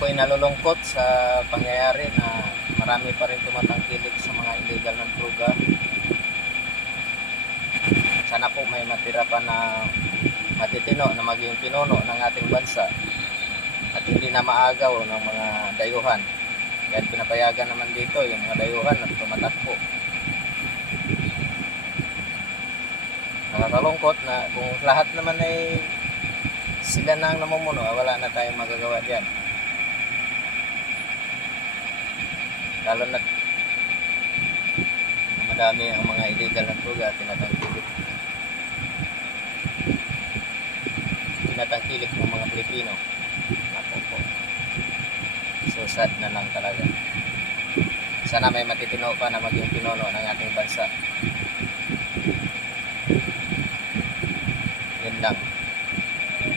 ako'y nalulungkot sa pangyayari na marami pa rin tumatangkilik sa mga illegal na droga. Sana po may matira pa na matitino na maging pinuno ng ating bansa at hindi na maagaw ng mga dayuhan. Kaya pinapayagan naman dito yung mga dayuhan na tumatakbo. Nakakalungkot na kung lahat naman ay sila na ang namumuno, wala na tayong magagawa dyan. Lalo na madami ang mga illegal na droga at tinatangkilik ng mga Pilipino. Ako po, so sad na lang talaga. Sana may matitino pa na maging pinuno ng ating bansa. Yun lang.